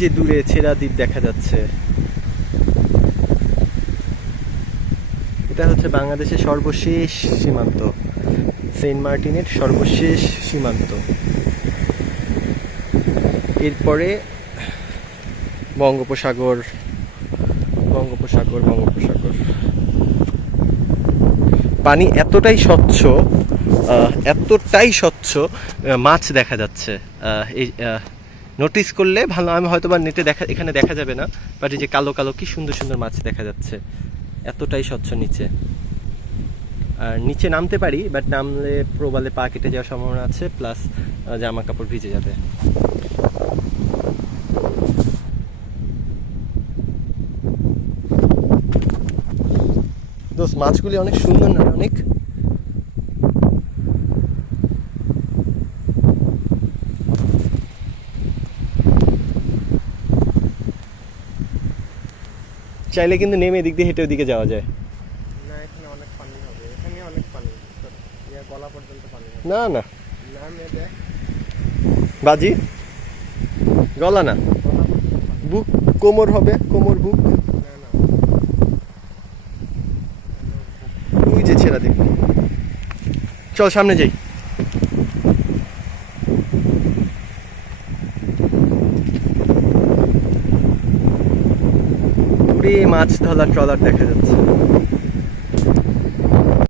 যে দূরে ছেড়া দ্বীপ দেখা যাচ্ছে, এটা হচ্ছে বাংলাদেশের সর্বশেষ সীমান্ত, সেন্ট মার্টিনের সর্বশেষ সীমান্ত। এরপরে বঙ্গোপসাগর, বঙ্গোপসাগর, বঙ্গোপসাগর। পানি এতটাই স্বচ্ছ, এতটাই স্বচ্ছ, মাছ দেখা যাচ্ছে। এই নোটিস করলে ভালো, আমি হয়তো বা নেটে এখানে দেখা যাবে না, বাট এই যে কালো কালো কি সুন্দর সুন্দর মাছ দেখা যাচ্ছে, এতটাই স্বচ্ছ নিচে। আর নিচে নামতে পারি, বাট নামলে প্রবালে পা কেটে যাওয়ার সম্ভাবনা আছে, প্লাস জামা কাপড় ভিজে যাবে। দোস্ত, মাছগুলি অনেক সুন্দর না? অনেক চাইলে কিন্তু নেমে এদিক দিয়ে হেঁটে ওদিকে যাওয়া যায়। না, এখানে অনেক পানি হবে, এখানে অনেক পানি, গলা পর্যন্ত পানি হবে। না না নামে দেখ, বাজি, গলা না, বুক, কোমর হবে, কোমর বুক। না না, ওই যে ছেড়া দিক, চল সামনে যাই। দূরে মাছ ধরার ট্রলার দেখা যাচ্ছে।